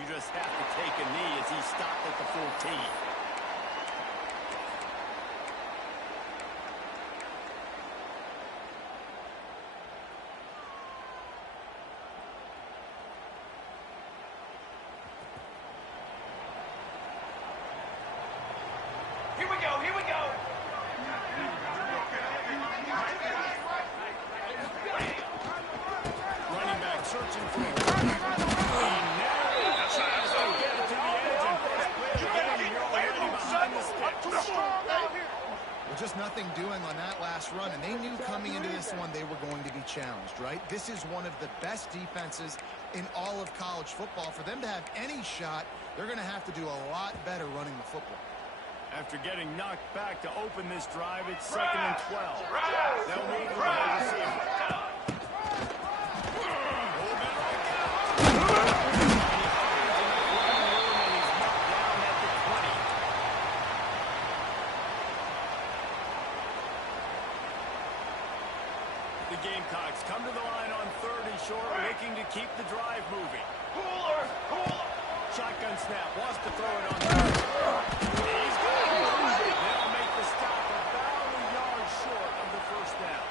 you just have to take a knee as he stopped at the 14. Here we go, here we go. Running back searching for a run. He narrowed the chance to get it to the edge, and first play of the game, and you're already behind the sticks. Well, just nothing doing on that last run, and they knew coming into this one they were going to be challenged, right? This is one of the best defenses in all of college football. For them to have any shot, they're going to have to do a lot better running the football. After getting knocked back to open this drive, it's 2nd and 12. They'll move to the wide receiver. The Gamecocks come to the line on 3rd and short, looking to keep the drive moving. Shotgun snap, wants to throw it on third. He's got it. They'll make the stop about a yard short of the first down.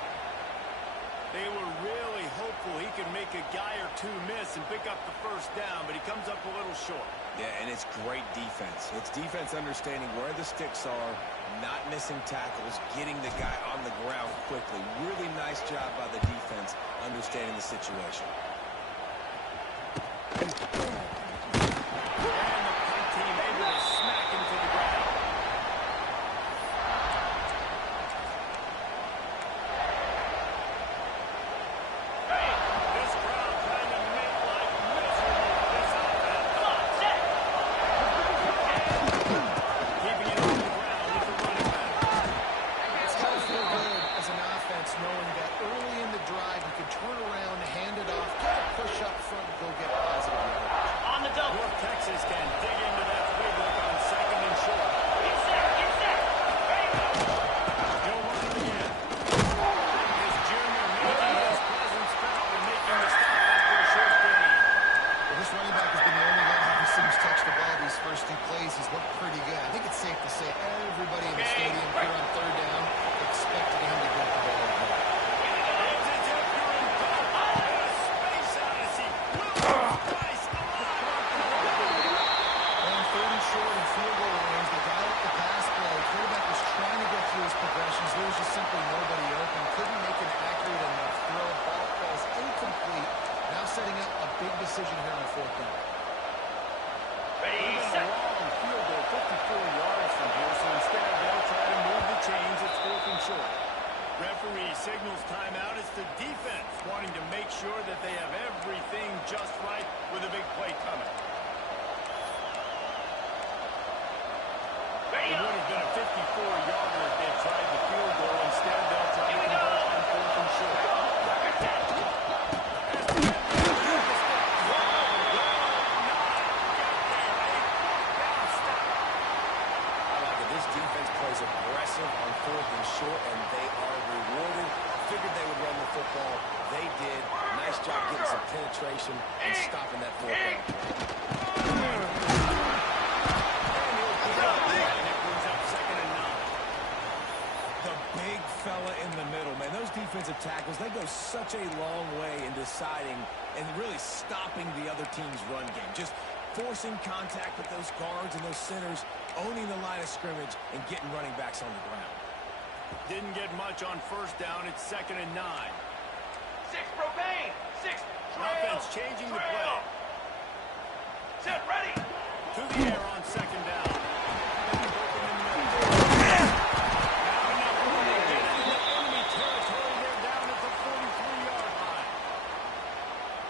They were really hopeful he could make a guy or two miss and pick up the first down, but he comes up a little short. Yeah, and it's great defense. It's defense understanding where the sticks are, not missing tackles, getting the guy on the ground quickly. Really nice job by the defense understanding the situation. Referee signals timeout. It's the defense wanting to make sure that they have everything just right with a big play coming. It would have been a 54-yarder if they tried the field goal. Instead, they'll try to convert on 4th and short. This defense plays aggressive on 4th and short, and they are rewarded. Figured they would run the football. They did. Nice job getting some penetration and stopping that 4th down. The big fella in the middle, man. Those defensive tackles, they go such a long way in deciding and really stopping the other team's run game. Just forcing contact with those guards and those centers, owning the line of scrimmage, and getting running backs on the ground. Didn't get much on 1st down. It's 2nd and 9. 6 propane. 6 trail. Offense changing the play. Set ready. To the air on 2nd down.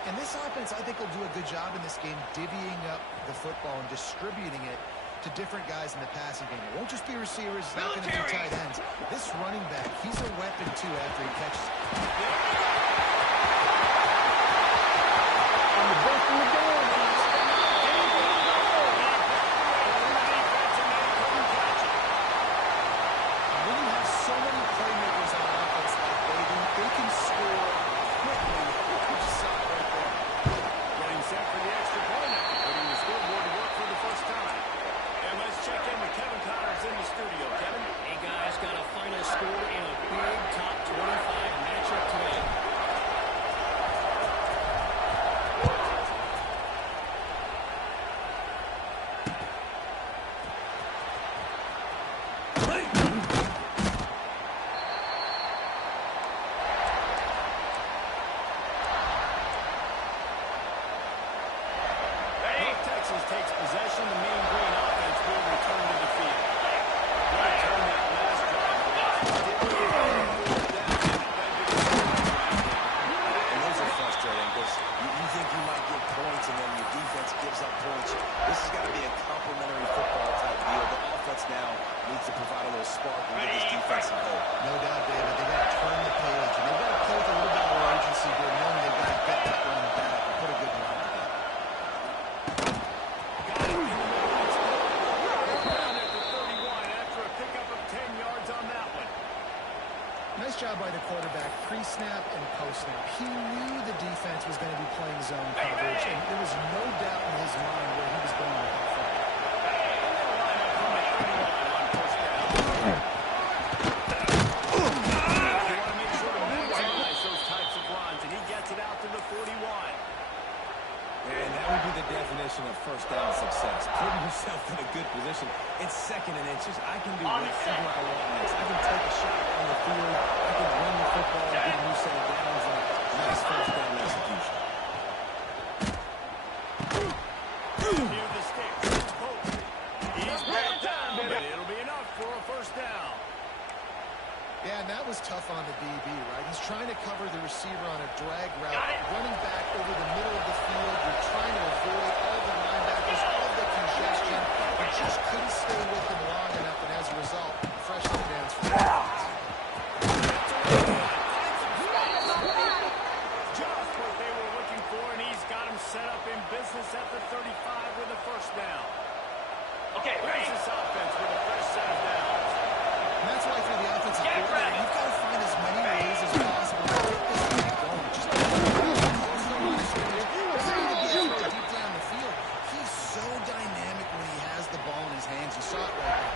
And this offense, I think, will do a good job in this game divvying up the football and distributing it to different guys in the passing game. It won't just be receivers. It's not going to be tight ends. This running back, he's a weapon, too, after he catches it. On the best in the game. When you have so many playmakers on offense like they do, they can score quickly. You just saw it right there. Getting set for the extra point. Putting the score This has got to be a complementary football type deal. The offense now needs to provide a little spark and give this defense some hope. No doubt, David. They got to turn the page, and they've got to play with a little bit more urgency here, knowing they've got to get that run back and put a good run together. Got it in the middle. Down at the 31 after a pickup of 10 yards on that one. Nice job by the quarterback, pre-snap and post-snap. He knew the defense was going to be playing zone coverage, and there was no doubt in his mind where he was going with that football. You want to make sure to maximize those types of runs, and he gets it out to the 41. And that would be the definition of first down success. Putting yourself in a good position. It's second and inches. I can do whatever I want next. I can take a shot on the field. I can run the football and get a new set of downs. Nice first down execution. Near the sticks. He's brought down, but it'll be enough for a first down. Yeah, and that was tough on the DB, right? He's trying to cover the receiver on a drag route, running back over the middle of the field. You're trying to avoid all the linebackers, all the congestion. You just couldn't stay with him long enough, and as a result, fresh downs for the offense. Just what they were looking for, and he's got him set up in business at the 35 with a first down. Okay, ready? Here's this offense with a fresh set of downs. And that's why for the offensive coordinator, you've got to find as many ways as possible to get this thing going. Just deep down the field. He's so dynamic when he has the ball in his hands. You saw it right there.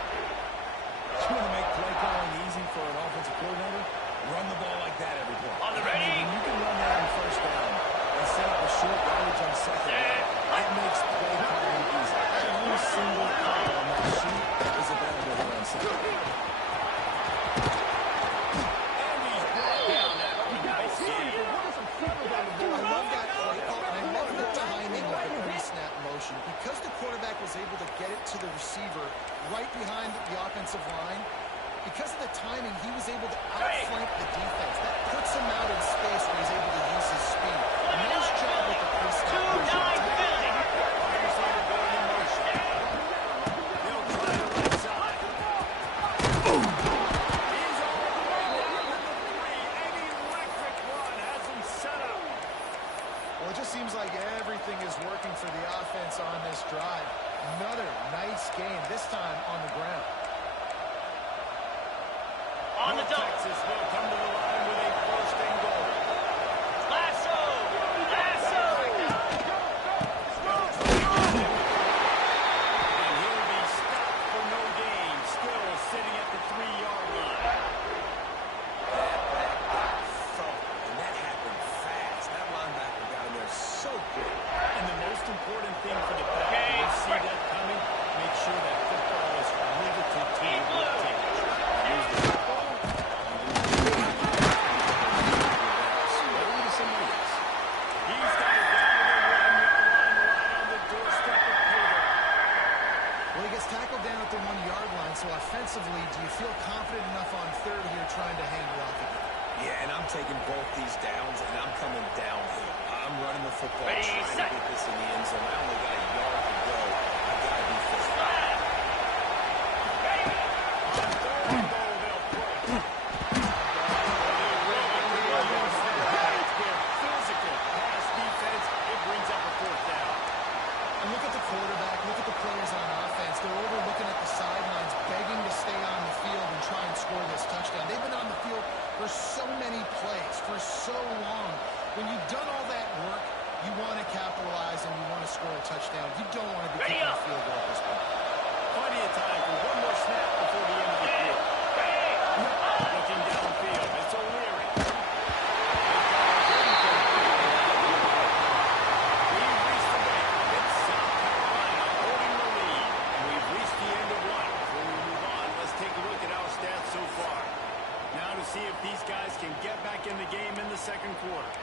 You want to make play calling easy for an offensive coordinator? Run the ball like that every play. On the ready? When you can run that on first down and set up a short yardage on second down, it makes play calling easy. Every single call on that sheet is available here on second. Because the quarterback was able to get it to the receiver right behind the offensive line, because of the timing, he was able to outflank the defense. That puts him out in space where he's able to use his speed. Nice job with the pre-snap motion. Seems like everything is working for the offense on this drive. Another nice game, this time on the ground. On the double. Texas will come to the line with a first and goal. Lasso! Lasso! And he'll be stopped for no gain, still sitting at the 3-yard line. So good. And the most important thing for the back, when you see that coming, make sure that football is riveted to your rotation. Use the football. Somebody else. He's got it down to the 1-yard line right on the doorstep of Peter. Well, he gets tackled down at the 1-yard line, so offensively, do you feel confident enough on third here trying to hand it off again? Yeah, and I'm taking both these downs, and I'm coming downhill. I'm running the football, Ready, trying set. to get this in the end zone. I only got a yard to go. I've got to be physical. On third and goal, they'll play. It's their physical pass defense. It brings up a fourth down. And look at the quarterback, look at the players on offense. They're over looking at the sidelines, begging to stay on the field and try and score this touchdown. They've been on the field for so many plays, for so long. When you've done all that work, you want to capitalize and you want to score a touchdown. You don't want to be kicking a field goal at this point. Plenty of time for one more snap before the end of the quarter. Looking downfield, it's O'Leary. We've reached the break. It's South Carolina holding the lead. And we've reached the end of one. Before we move on, let's take a look at our stats so far. Now to see if these guys can get back in the game in the second quarter.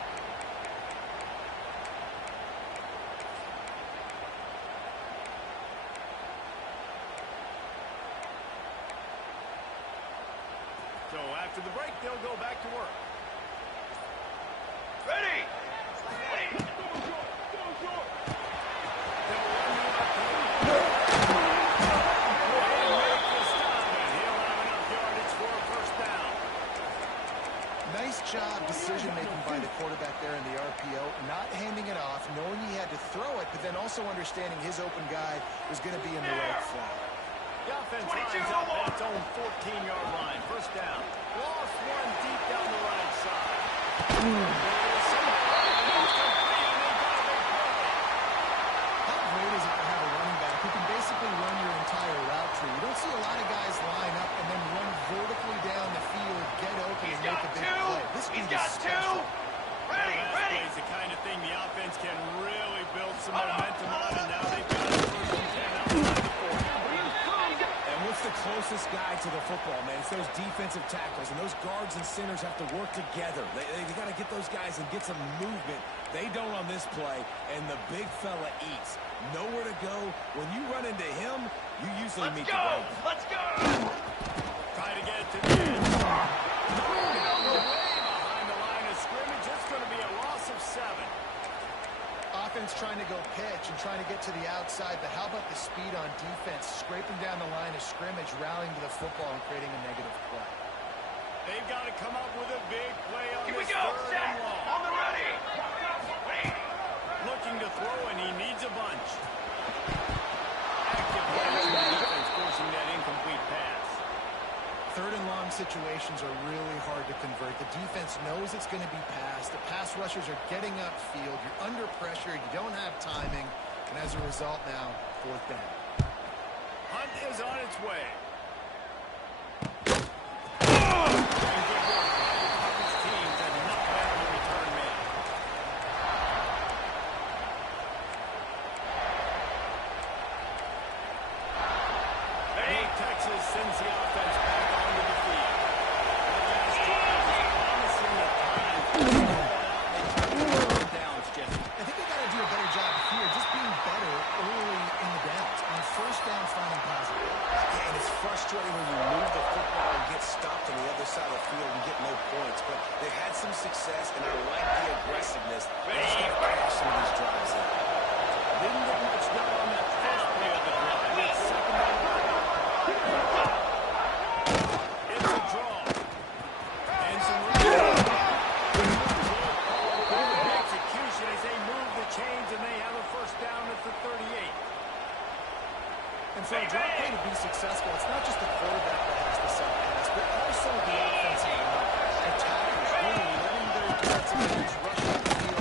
So after the break, they'll go back to work. Ready! They'll run you up the throw it, but then also understanding his open guy was going to be in the right flat. The offense lines up at its own 14-yard line. First down. Lost one deep down the right side. How great is it to have a running back who can basically run your entire route tree? You don't see a lot of guys line up and then run vertically down the field, get open, and make a big play. This dude is special. Ready. It's the kind of thing the offense can really build some momentum on, and now they've got it first and 10 outside the 40. And what's the closest guy to the football, man? It's those defensive tackles, and those guards and centers have to work together. They got to get those guys and get some movement. They don't on this play, and the big fella eats. Nowhere to go. When you run into him, you usually meet the ground. Let's go! Try to get it to the end. Down the way behind the line of scrimmage. It's going to be a loss of 7. Offense trying to go pitch and trying to get to the outside, but how about the speed on defense? Scraping down the line of scrimmage, rallying to the football, and creating a negative play. They've got to come up with a big play on Here we this go! third Set! and long. On the ready! Looking to throw, and he needs a bunch. Active defense forcing that incomplete pass. Third and long situations are really hard to convert. The defense knows it's going to be passed. The pass rushers are getting upfield. You're under pressure. You don't have timing. And as a result now, fourth down. Hunt is on its way. Texas sends the offense back onto the field. The last drive is promising the downs, Jesse. I think they got to do a better job here, just being better early in the downs. On first down, finding positive. Yeah, and it's frustrating when you move the football and get stopped on the other side of the field and get no points. But they've had some success, and I like the aggressiveness. They just got to cash some of these drives in. Didn't get much done on that first play of the drive. It's second and 11. It's a draw. And some execution as they move the chains, and they have a first down at the 38. And for a drop play to be successful, it's not just the quarterback that has to set pass, but also the offensive line. Attackers really letting their defensive ends rush up the field.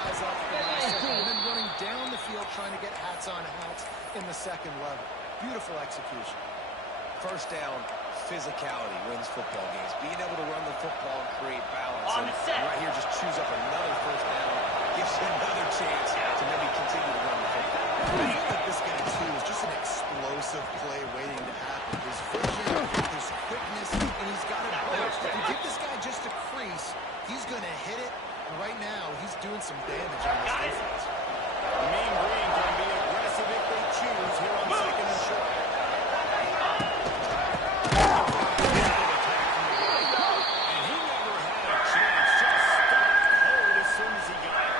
Guys off the last second, and then running down the field trying to get hats on hats in the second level. Beautiful execution. First down, physicality wins football games. Being able to run the football and create balance. On the set. And right here, just choose up another first down. Gives you another chance to maybe continue to run the football. I feel like this guy, too, is just an explosive play waiting to happen. His vision, his quickness, and he's got a burst. If you give this guy just a crease, he's going to hit it. And right now, he's doing some damage on this defense. Mean Green can be aggressive if they choose here on second and short. And he never had a chance. Just stopped cold as soon as he got it.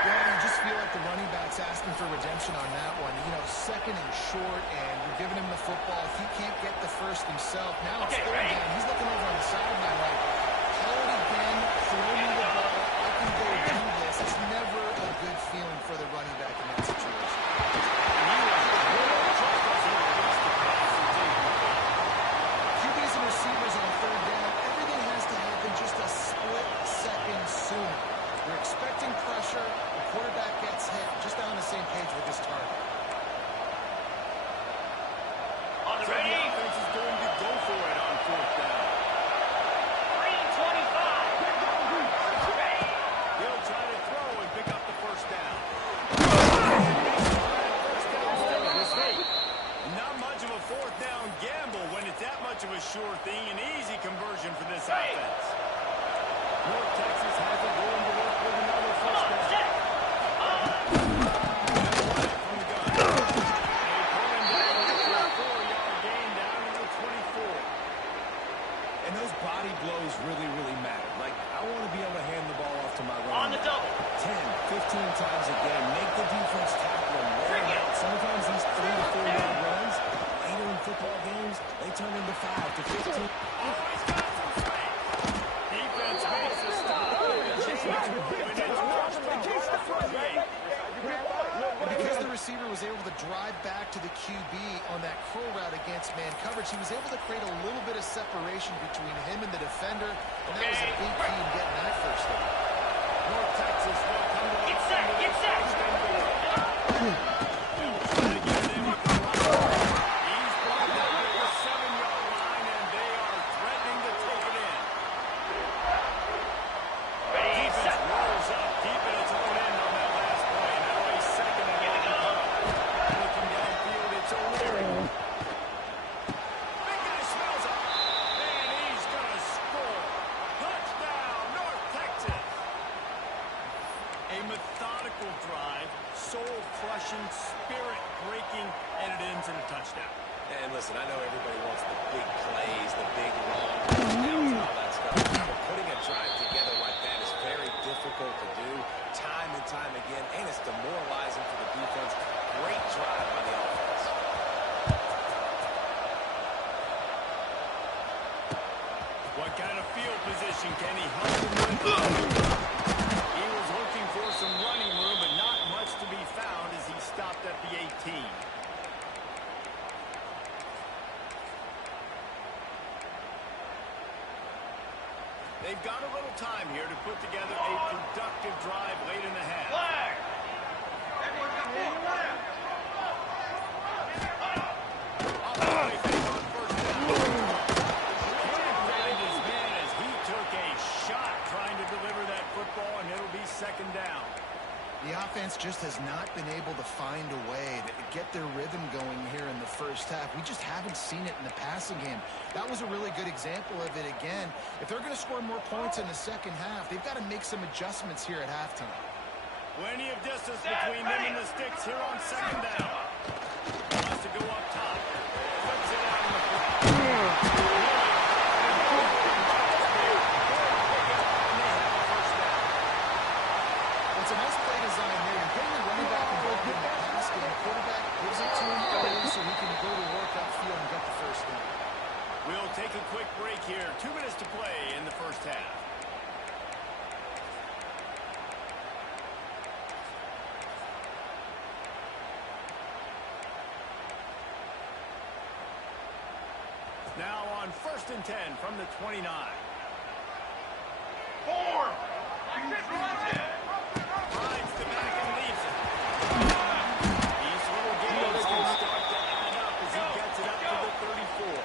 Yeah, you just feel like the running back's asking for redemption on that one. You know, second and short, and you're giving him the football. He can't get the first himself. Now it's third down. He's looking over on the sideline like, hold again, throw me the ball. I can go do this. It's never a good feeling for the running back in that situation. QBs and receivers on third down, everything has to happen just a split second sooner. You're expecting pressure, the quarterback gets hit, just on the same page with this target. On the So the ready! offense is going to go for it on fourth down. 3:25. Ready! He'll try to throw and pick up the first down. Not much of a fourth down gamble when it's that much of a sure thing. An easy conversion for this offense. North Texas has it going to work with another first down. Set! From the gun. They pull him down after a 4-yard gain down to the 24. And those body blows really, really matter. Like, I want to be able to hand the ball off to my On running the back. double. 10, 15 times a game. Make the defense tackle them. Wear them out. Sometimes these 3 to 4 yard runs, later in football games, they turn into 5 to 15. Defense makes a stop. Change when it's receiver was able to drive back to the QB on that curl route against man coverage. He was able to create a little bit of separation between him and the defender, and that was a big key in getting that first down. North Texas will come to Get set, get set. He's brought that to the 7-yard line, and they are threatening to take it in. Ready, Defense set. rolls up deep in its own end on that last play. Now a second and long. Looking downfield, it's O'Leary. Big guy smells up, and he's going to score. Touchdown, North Texas. A methodical drive, soul-crushing, spirit-breaking, and it ends in a touchdown. And listen, I know everybody wants the big plays, the big long touchdowns and all that stuff. But putting a drive together like that is very difficult to do time and time again, and it's demoralizing for the defense. Great drive by the offense. What kind of field position can he help him with? He was looking for some running room, but not much to be found as he stopped at the 18. They've got a little time here to put together a productive drive late in the half. Flag. Off the play fake on first down. Can't find his man as he took a shot trying to deliver that football, and it'll be second down. The offense just has not been able to find a way to get their rhythm going here in the first half. We just haven't seen it in the passing game. That was a really good example of it again. If they're going to score more points in the second half, they've got to make some adjustments here at halftime. Plenty of distance between them and the sticks here on second down. Wants to go up top. Flips it out in the flat. It's a nice play design there. You're getting the running back involved in the pass game. The quarterback gives it to him early so he can go to work upfield and get the first down. We'll take a quick break here. 2 minutes to play in the first half. Now on 1st and 10 from the 29. Form. Finds the back and leaves it. These little games can start to add up as he gets it up to the 34.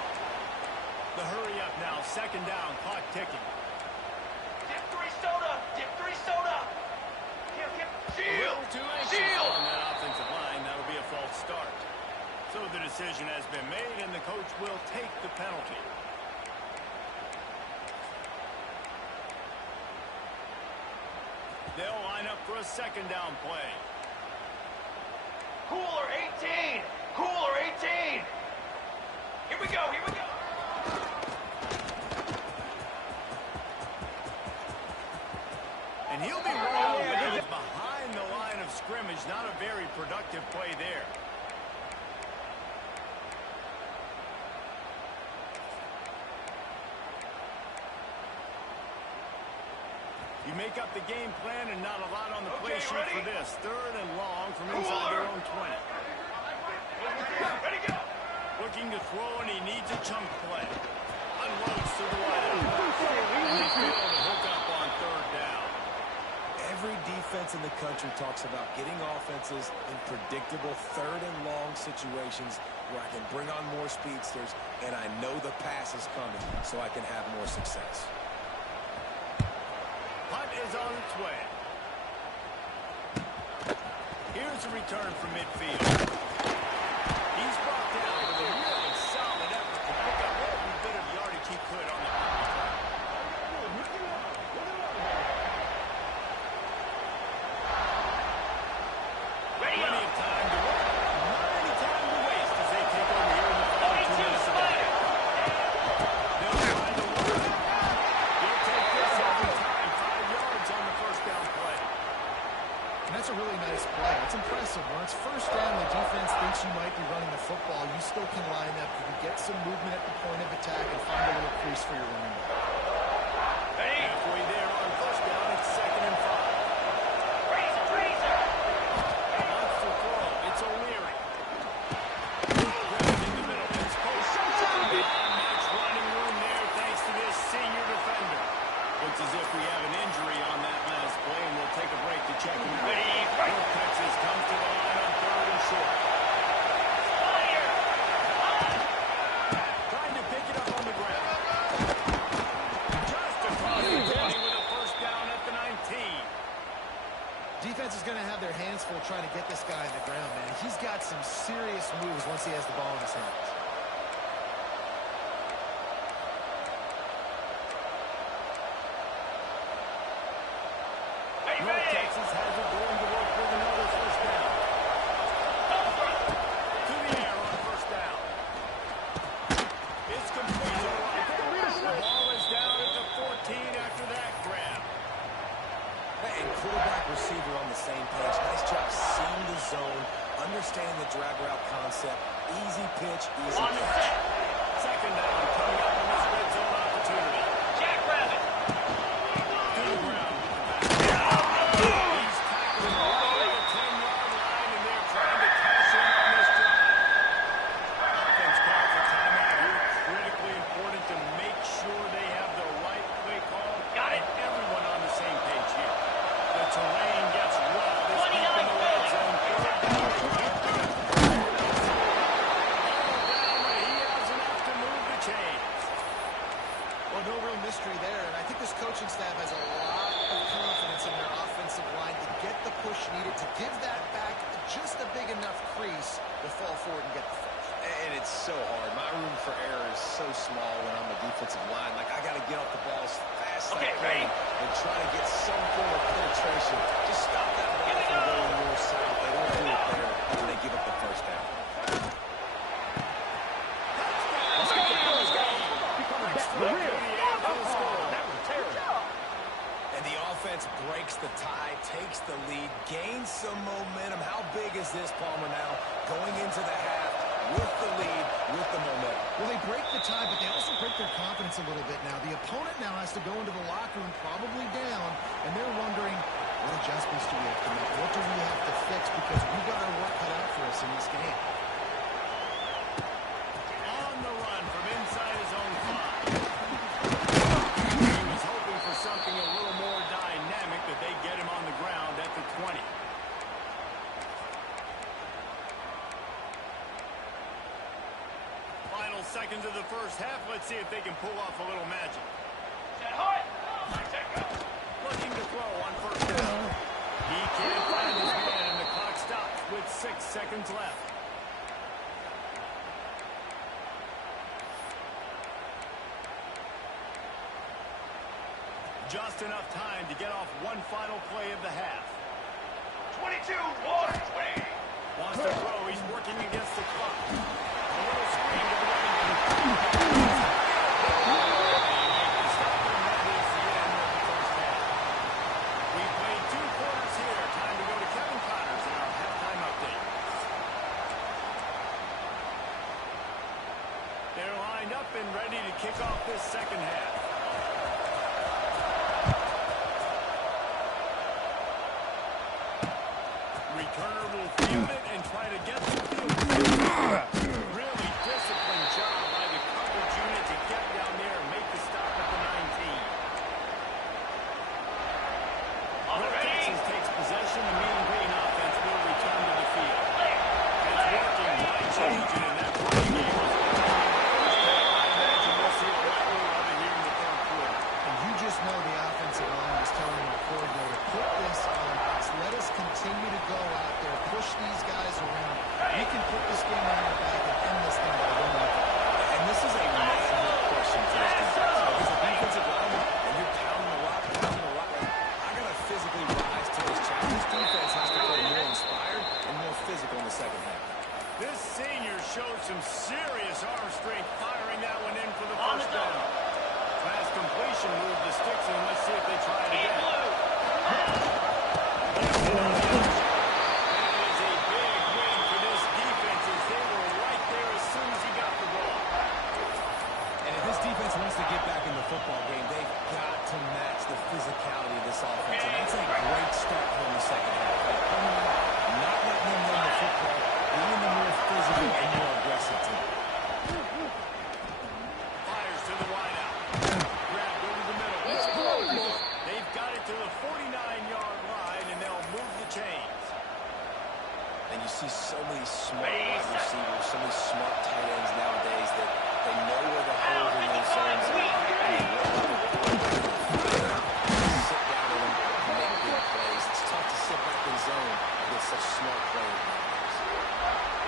The hurry up now, second down, clock ticking. Dip 3 soda. Dip 3 soda. Shield. Too anxious Shield. on that offensive line. That'll be a false start. So the decision has been made, and the coach will take the penalty. They'll line up for a second down play. Cooler 18. Cooler 18. Here we go. Here we go. And he'll be wrong, but he was behind the line of scrimmage. Not a very productive play there. You make up the game plan and not a lot on the play sheet for this. Third and long from inside their own 20. Ready, go. Looking to throw, and he needs a chunk play. Unloads to the wideout. And they fail to hook up on third down. Every defense in the country talks about getting offenses in predictable third and long situations where I can bring on more speedsters, and I know the pass is coming, so I can have more success. Punt is on its way. Here's a return from midfield. He's brought down with a really solid effort to pick up every bit of yardage he could on the punt return. Ready Plenty up. of time to work. Not any time to waste as they take over here in the final 2 minutes of the game. They'll try to work. He'll take this every time. 5 yards on the first down play. And that's a really nice play. It's impressive. When it's first down, the defense thinks you might be running the football. You still can line up. You can get some movement at the point of attack and find a little crease for your running back. Ready. Halfway there on first down, it's 2nd and 5. Razor, razor. Wants to throw. It's Defense is going to have their hands full trying to get this guy on the ground, man. He's got some serious moves once he has the ball in his hands. North Texas has it going to work with another first down. To the air on first down. It's complete. The ball is down at the 14 after that grab. And quarterback receiver on the same page. Nice job seeing the zone, understanding the drag route concept. Easy pitch, easy catch. Second down coming up in this red zone opportunity. Jackrabbit. To the ground with the back. He's tackled right at the 10-yard line, and they're trying to cash in on this drive. Offense calls a timeout here. Critically important to make sure they have the right play call. Got it. And everyone on the same page here. The terrain gets rough. This deep in the red zone. Third down. Down, but he has enough to move the chains. Well, no real mystery there, and I think this coaching staff has a lot of confidence in their offensive line to get the push needed to give that back just a big enough crease to fall forward and get the first. And it's so hard. My room for error is so small when I'm a defensive line. Like, I got to get off the ball as fast as I can and try to get some form of penetration. Just stop that ball from going north south. They don't do it there, and they give up the first down. And the offense breaks the tie, takes the lead, gains some momentum. How big is this, Palmer, now? Going into the half with the lead, with the momentum. Well, they break the tie, but they also break their confidence a little bit now. The opponent now has to go into the locker room probably down, and they're wondering, what adjustments do we have to make? What do we have to fix? Because we've got our work cut out for us in this game. On the run from inside his own 5. He was hoping for something a little more dynamic, that they get him on the ground at the 20. Final seconds of the first half. Let's see if they can pull off a little magic. Set hard. Set go. Looking to throw on first down. He can't find his man, and the clock stops with 6 seconds left. Just enough time to get off one final play of the half. 22, Ward, 20. Wants to throw. He's working against the clock. A little screen to the running back. We played 2 quarters here. Time to go to Kevin Connors in our halftime update. They're lined up and ready to kick off this second half. Returner will field it and try to get the field. Really disciplined job by the coverage unit to get down there and make the stop at the 19. North Texas takes possession. The Mean Green offense will return to the field. It's working. Why change it in that running game? I imagine we'll see a lot more of it here in the third quarter. And you just know the offensive line was telling the coordinator, put this on us. Let us continue to go out there, push these guys around. We can put this game on our back and end this thing by winning the game. And this is a manhood question for this defense. Because the defensive lineman, and you're pounding a lot, I got to physically rise to this challenge. This defense has to play more inspired and more physical in the second half. This senior showed some serious arm strength firing that one in for the first down. Pass completion moved the sticks, and let's see if they try it again. That is a big win for this defense, as they were right there as soon as he got the ball. And if this defense wants to get back in the football game, they've got to match the physicality of this offense. And that's a great start for the second half. Not letting them run the football, being the more physical and more aggressive team. Fires to the wideout. Grabbed over the middle. They've got it to the 49-yard line, and they'll move the chains. And you see so many smart wide receivers, so many smart tight ends nowadays that they know where the holes in those zones are. And they run up the quarterback, sit down with them, make big plays. It's tough to sit back just such smart players.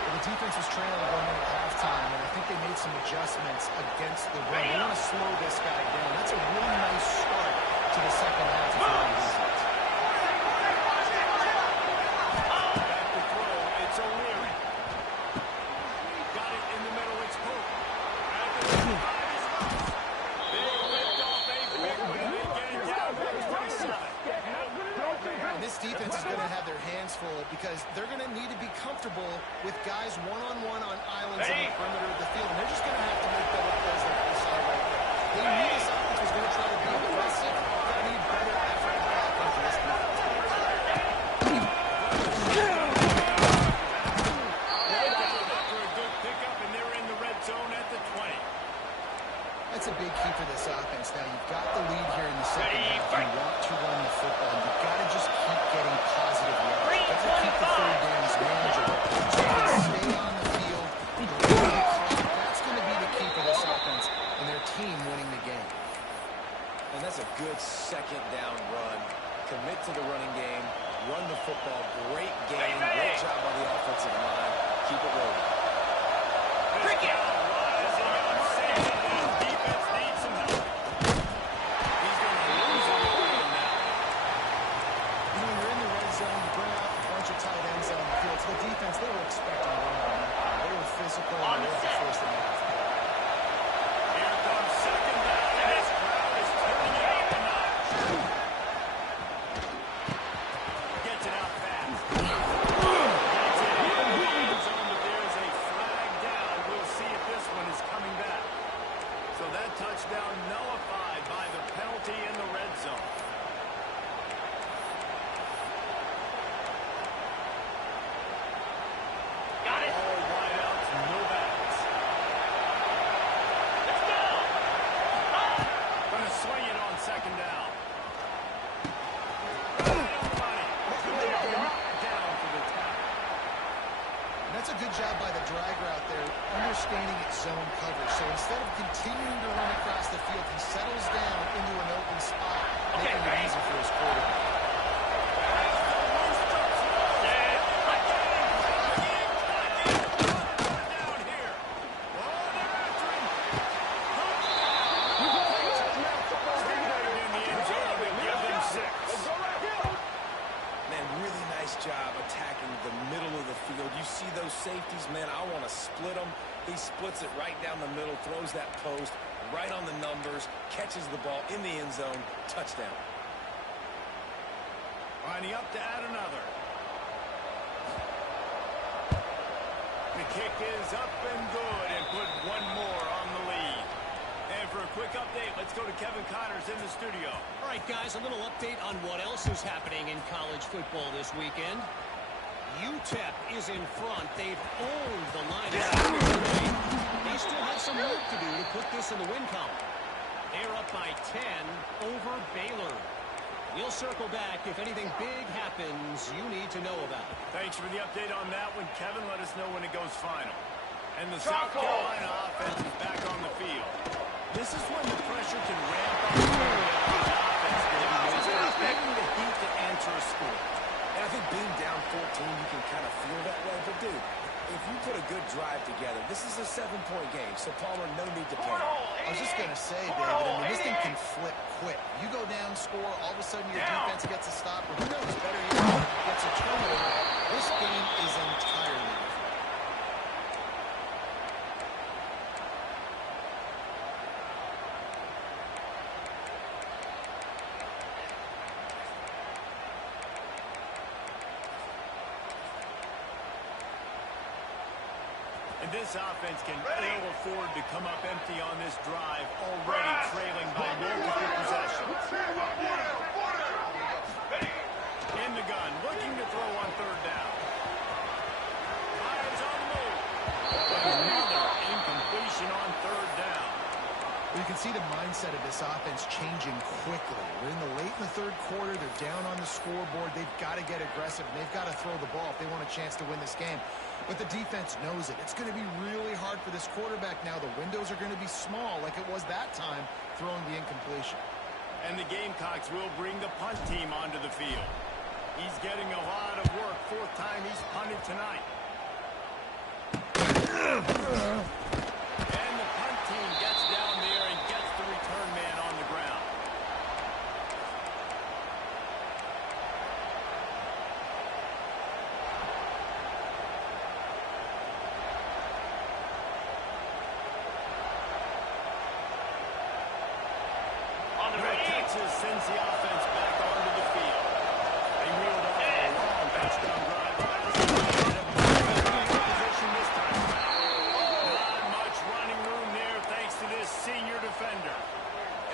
Well, the defense was trailing going into halftime, and I think they made some adjustments against the run. They want to slow this guy down. That's a really nice start to the second half of the defense. Back to throw, it's O'Leary. Got it in the middle, it's Pope. At the 25 is Moss. They lift off a big one, and they get it down to 27. And this defense is going to have their hands full because they're going to need to be comfortable with guys one-on-one on islands in the perimeter of the field. And they're just going to have to make better plays like we saw right there. They knew this offense was going to try to be aggressive. They're going to need better effort to back into this defense. For a good pickup, and they're in the red zone at the 20. That's a big key for this offense. Now, you've got the lead here in the second half. You want to run the football. You've got to just keep getting positive yards. You've got to keep the third downs manageable. So you can stay on the field. That's going to be the key for this offense and their team winning the game. And that's a good second down run. Commit to the running game. Run the football. Great game. Great job on the offensive line. Keep it rolling. Cricket! Defense needs some help. He's going to lose it on that. You know, you're in the red zone. You bring out a bunch of tight ends on the field. So the defense, they were expecting a run on that. They were physical. And they were forced to make it. Here comes second down, and this crowd is turning it up a notch. Gets it out fast. Gets it in the end zone, but there's a flag down. We'll see if this one is coming back. So that touchdown nullified by the penalty in the red zone. Got it. All wideouts, no backs. Let's go. Gonna swing it on second down. Right on the money. Down for the tackle. And that's a good job by the drag route there, understanding its zone coverage. So instead of continuing to run across the field, he settles down into an open spot, making it easy for his quarterback. Down here. Oh, they're after him. In the end zone, they give them 6. Man, really nice job attacking the middle of the field. You see those safeties, man, I want to split them. He splits it right down the middle, throws that post right on the numbers, catches the ball in the end zone, touchdown. Lining up to add another. The kick is up and good and put one more on the lead. And for a quick update, let's go to Kevin Connors in the studio. All right, guys, a little update on what else is happening in college football this weekend. UTEP is in front. They've owned the line. They still have some work to do to put this in the win column. They're up by 10 over Baylor. We'll circle back if anything big happens you need to know about. Thanks for the update on that one, Kevin. Let us know when it goes final. And the South Carolina offense is back on the field. This is when the pressure can ramp up on the offense. It's expecting the Heat to answer a score. And I think being down 14, you can kind of feel that way. But, dude, if you put a good drive together, this is a 7-point game. So, Palmer, no need to panic. I was just going to say, David, I mean, this thing can flip quick. You go down, score, all of a sudden your defense gets a stop, or who knows, better yet, gets a turnover. This game is entirely different. And this offense can ill afford to come up empty on this drive, already trailing by multiple possessions. In the gun, looking to throw on third down. Fires on the move. Another incompletion on third down. Well, you can see the mindset of this offense changing quickly. We're in the late in the third quarter. They're down on the scoreboard. They've got to get aggressive. And they've got to throw the ball if they want a chance to win this game. But the defense knows it. It's going to be really hard for this quarterback now. The windows are going to be small like it was that time throwing the incompletion. And the Gamecocks will bring the punt team onto the field. He's getting a lot of work fourth time he's punted tonight. And the punt team gets down there and gets the return man on the ground. Texas sends the offense back onto the field. They reeled off a long touchdown drive last time. Position this time around. Not much running room there thanks to this senior defender.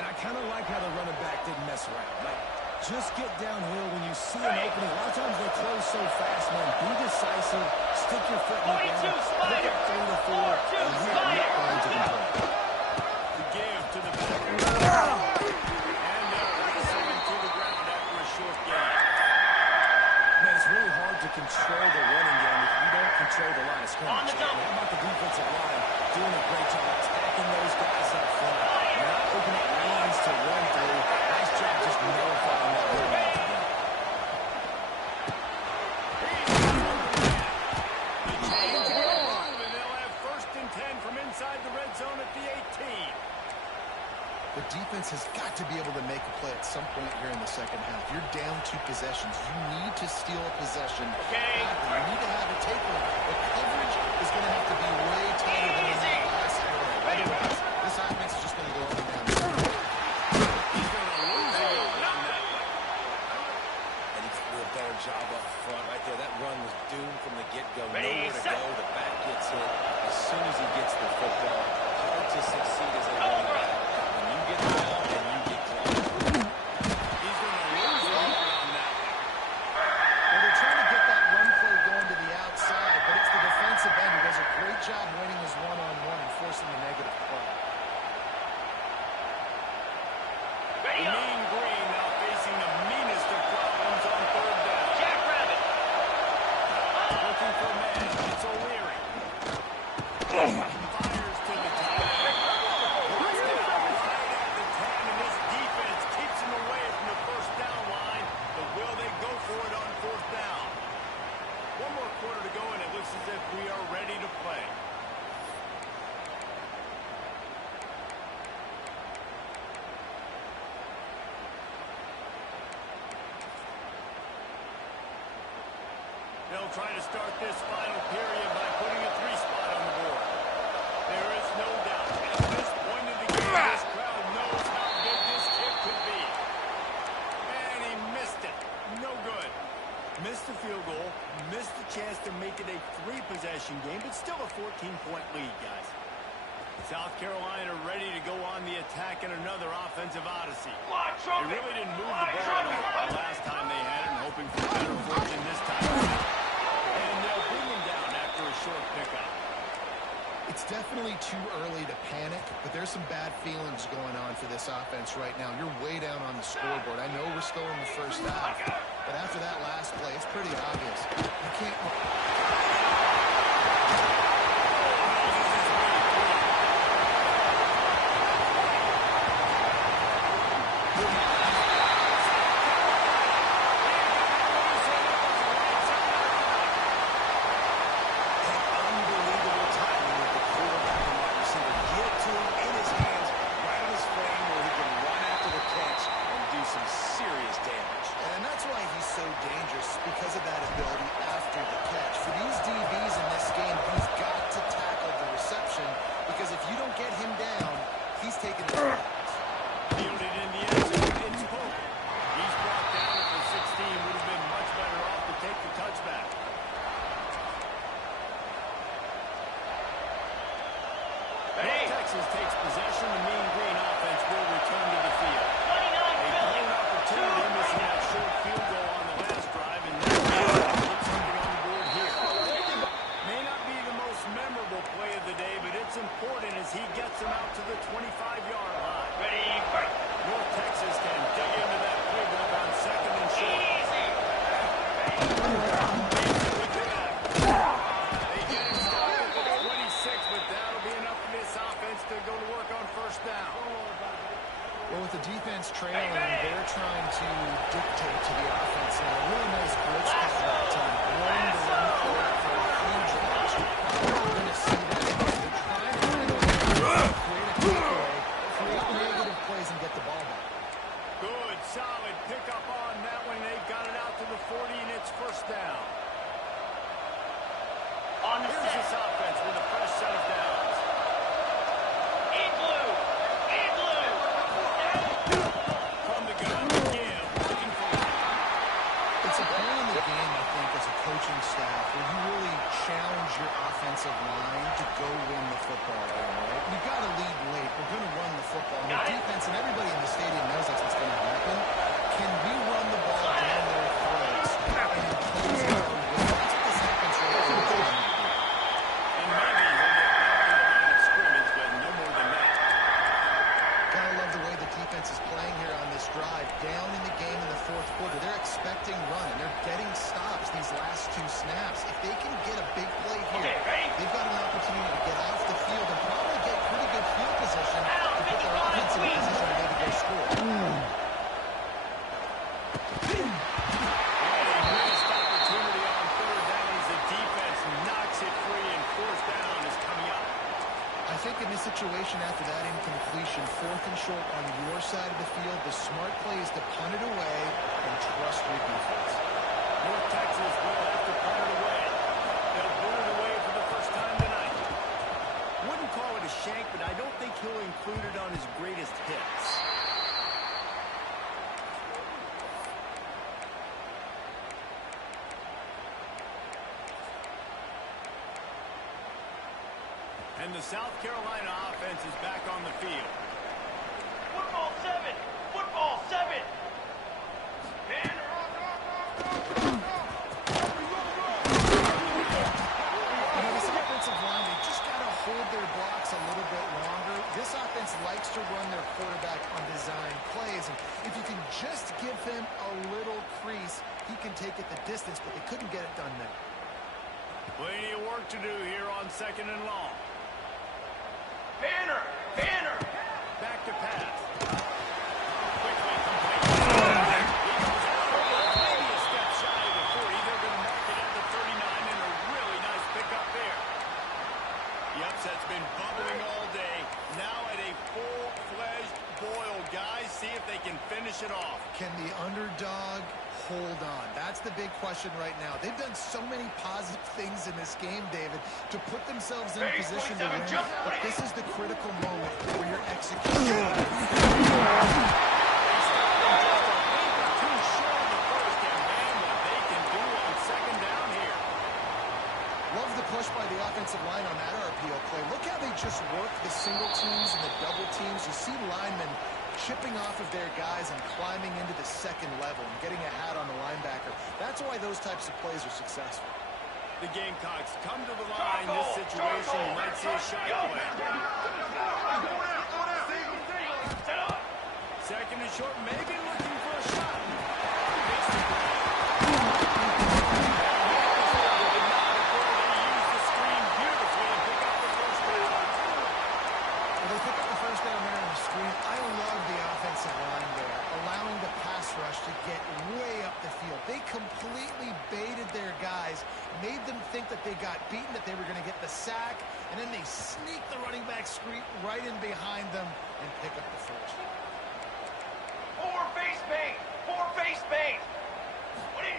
And I kind of like how the running back didn't mess around. Like, just get downhill when you see an opening. A lot of times they close so fast, man. Be decisive. Stick your foot in the ground. Pick up 3 to 4. And we are not going to control. The give to the back. It's really hard to control the running game if you don't control the line of scrimmage. How about the defensive line doing a great job attacking those guys up front, not opening up lanes to run through. Nice job just nullifying that run off the ground. The change will move, and they'll have 1st and 10 from inside the red zone at the 18. The defense has got to be able to make a play at some point here in the second half. You're down 2 possessions. You need to steal a possession. Okay. You need to have a takeover. The coverage is going to have to be way tighter than in the last era. Otherwise, this offense is just going to go up and down. He's going to lose a yard on that one. And he can do a better job up front right there. That run was doomed from the get-go. Ready, Nowhere to set. go. The back gets hit as soon as he gets the football. Hard to succeed as a running back. When you get the ball and you get close. He's going to lose a yard on that one. Well, they're trying to get that run play going to the outside, but it's the defensive end who does a great job winning his one-on-one and forcing the negative play. The mean green now facing the meanest of problems on 3rd down. Jackrabbit. Looking for man. It's O'Leary. Fires to the tight end. Puts down right at the 10, and this defense keeps him away from the 1st down line. But will they go for it on 4th down? 1 more quarter to go, and it looks as if we are ready to play. They'll try to start this final period by putting a 3 spot on the board. There is no doubt. At this point in the game, this crowd knows how big this kick could be. And he missed it. No good. Missed the field goal. Missed the chance to make it a 3-possession game, but still a 14-point lead, guys. South Carolina ready to go on the attack in another offensive odyssey. They really didn't move the ball at all the last time they had it, hoping for better fortune this time. And they'll bring him down after a short pickup. It's definitely too early to panic, but there's some bad feelings going on for this offense right now. You're way down on the scoreboard. I know we're still in the 1st half, but after that last play, it's pretty obvious. You can't... Texas takes possession. The Mean Green offense will return to the field. A blown opportunity, missing that short field goal on the last drive, and now put something on the board here. May not be the most memorable play of the day, but it's important as he gets them out to the 25-yard line. Ready, fight. North Texas can dig into that playbook on 2nd and short. Easy. They get him stopped at the 26, but that'll be enough for this offense to go to work on 1st down. Well, with the defense trailing, they're trying to dictate to the offense now. Really nice blitz call that time. coaching staff where you really challenge your offensive line to go win the football game, right? You got to lead late. We're going to run the football. And the defense and everybody in the stadium knows that's what's going to happen. Can we run the ball down their throats and impose our will? That's what this defense right now is trying to do. And maybe he'll get back to the line of scrimmage, but no more than that. Gotta love the way the defense is playing here on this drive. Down in the game in the fourth quarter. They're expecting run, and they're getting stops these last two snaps. If they can get a big play here, they've got an opportunity to get off the field and probably get pretty good field position to put their offense in a position to maybe go score. Missed opportunity on third down as the defense knocks it free, and fourth down is coming up. I think in this situation after that incompletion, fourth and short on your side of the field, the smart play is to punt it away and trust your defense. North Texas will have to punt it away. They'll put it away for the first time tonight. Wouldn't call it a shank, but I don't think he'll include it on his greatest hits. And the South Carolina offense is back on the field. Football 7! Football 7! This offensive line, they just got to hold their blocks a little bit longer. This offense likes to run their quarterback on design plays. And if you can just give him a little crease, he can take it the distance, but they couldn't get it done there. Plenty of work to do here on second and long. Banner! Banner! Back to pass. Quickly complete. He goes out maybe a step shy of the 40. They're going to mark it at the 39, and a really nice pickup there. The upset's been bubbling all day. Now at a full-fledged boil. Guys, see if they can finish it off. Can the underdog hold on? That's the big question right now. They've done so many positive things in this game, David, to put themselves in a position to win. But this is the critical moment where your execution. Love the push by the offensive line on that RPO play. Look how they just work the single teams and the double teams. You see linemen chipping off of their guys and climbing into the second level and getting a hat on the linebacker. That's why those types of plays are successful. The Gamecocks come to the line. This situation, you might see a shy play. Second and short, maybe looking for a shot. I love the offensive line there, allowing the pass rush to get way up the field. They completely baited their guys, made them think that they got beaten, that they were going to get the sack, and then they sneak the running back screen right in behind them and pick up the first. Four face paint! Four face paint! What is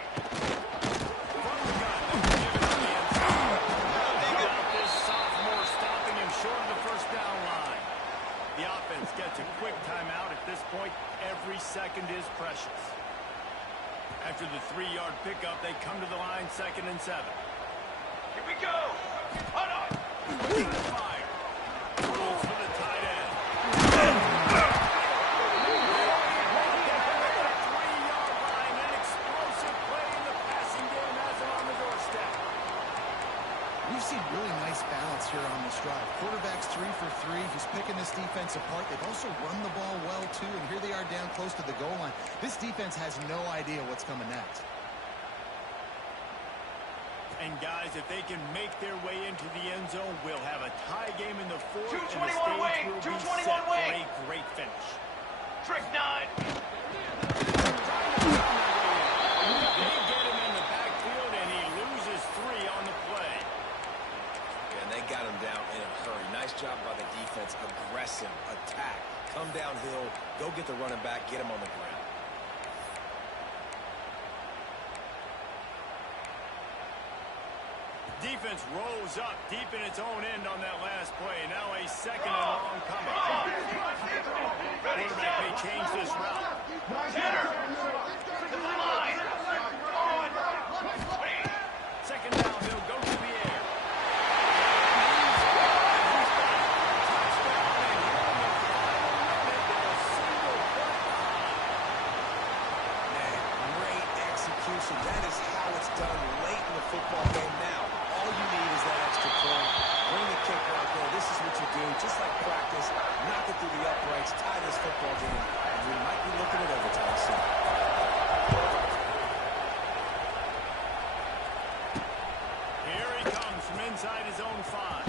They got this sophomore stopping him short of the first down line. The offense gets a quick timeout. At this point, every second is precious. After the 3-yard pickup, they come to the line, 2nd and 7. Here we go! Hold on! Fire. Rolls for the tight end. 3-yard line, an explosive play in the passing game has it on the doorstep. We've seen really nice balance here on this drive. Quarterback's 3 for 3. He's picking this defense apart. They've also run the ball well, too, and here they are down close to the goal line. This defense has no idea what's coming next. And, guys, if they can make their way into the end zone, we'll have a tie game in the fourth, and the 221 stage wing, will be 221 set for wing. a great finish. Trick 9! They get him in the backfield, and he loses 3 on the play. And they got him down in a hurry. Nice job by the defense. Aggressive attack. Come downhill, go get the running back, get him on the ground. Defense rolls up deep in its own end on that last play. Now a 2nd and long coming. Quarterback may change this route. Center! To the line! On! football game now. All you need is that extra point. Bring the kicker out there. This is what you do. Just like practice, knock it through the uprights, tie this football game, and we might be looking at overtime soon. Here he comes from inside his own 5.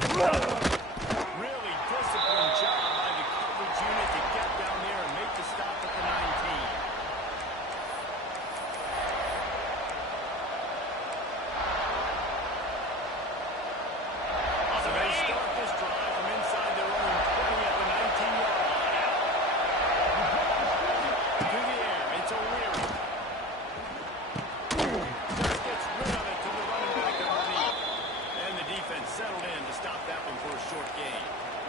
Really disciplined job by the coverage unit to get down there and make the stop at the 19. So they start this drive from inside their own 20 at the 19-yard line. Through the air, it's O'Leary. Just gets rid of it to the running back underneath. And the defense settled in to stop that one for a short gain.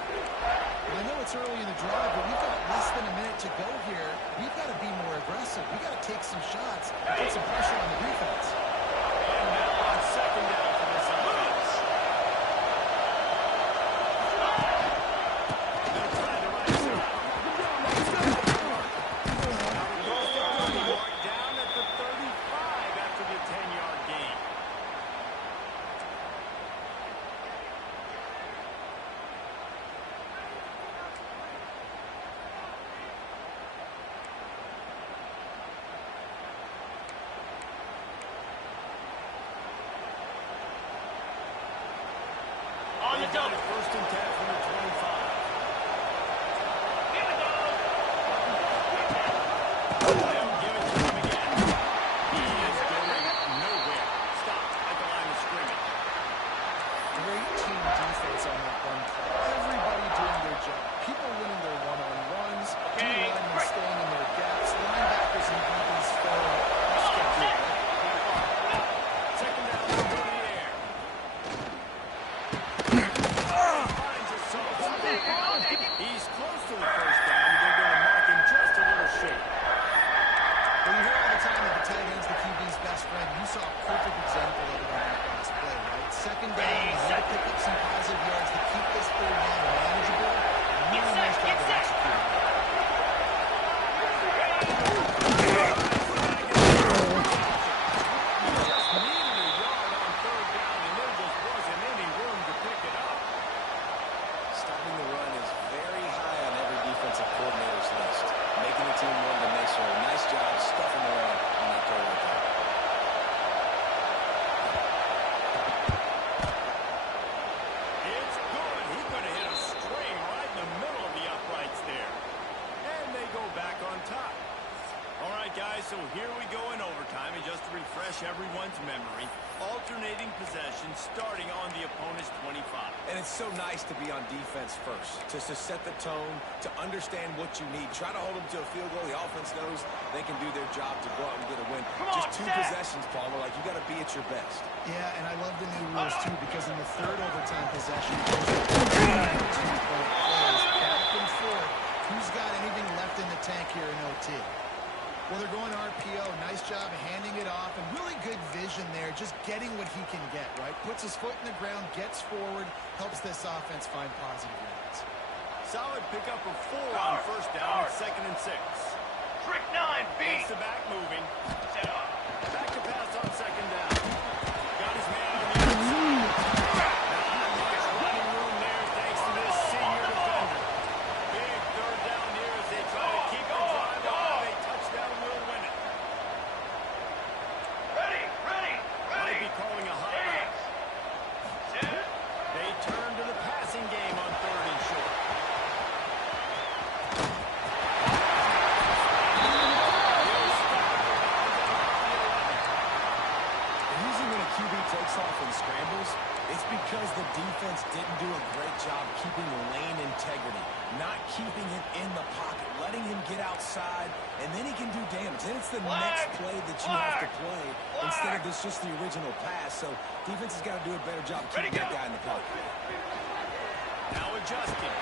I know it's early in the drive, but we've got less than a minute to go here. We've got to be more aggressive. We've got to take some shots and put some pressure on the defense. And now on second down for this offense. They'll try the right side. Goes to 30 mark, down at the 35 after the 10-yard gain. On the double. First and 10 from the 25. Here we go. They'll give it to him again. He is going nowhere. Stop at the line of scrimmage. Great team defense on that one play. Everybody doing their job. People winning their one-on-ones. Okay. D-linemen staying in their gaps. Linebackers and DBs filling. Let's get through it. Second down, they'll go to the air. Finds a soft spot. He's close to the first down. They're going to mark him just a little short. Well, you hear all the time that the tight end's the QB's best friend. You saw a perfect example of it on that last play, right? Second down, you need to pick up some positive yards to keep this third down manageable. Really nice job of executing. Just needed a yard on third down, and there just wasn't any room to pick it up. Stopping the run is very high on every defensive coordinator's list. Making the team one-dimensional. Nice job stuffing the run on that throw right there. It's good. He could have hit a string right in the middle of the uprights there. And they go back on top. All right, guys, so here we go in overtime. And just to refresh everyone's memory, alternating possession starting on the opponent's 25. And it's so nice to be on defense first, just to set the tone, to understand what you need. Try to hold them to a field goal. The offense knows they can do their job to go out and get a win. Just 2 possessions, Palmer. Like, you got to be at your best. Yeah, and I love the new rules, too, because in the third overtime possession, back and forth. Who's got anything left in the tank here in OT? Well, they're going RPO. Nice job of handing it off, and really good vision there, just getting what he can get, right? Puts his foot in the ground, gets forward, helps this offense find positive yards. Solid pickup of 4 on first down. It's second and 6. Trick 9B. Gets the back moving. Set up. Back to pass on second down. Got his man on the inside. Not much running room there thanks to this senior defender. Big third down here as they try to keep the drive alive. A touchdown will win it. Ready. Might be calling a hot route. Set. They turn to the passing game on third and short. QB takes off and scrambles, it's because the defense didn't do a great job keeping lane integrity, not keeping him in the pocket, letting him get outside, and then he can do damage. Then it's the next play that you have to play instead of just the original pass. So defense has got to do a better job keeping that guy in the pocket. Now adjusting.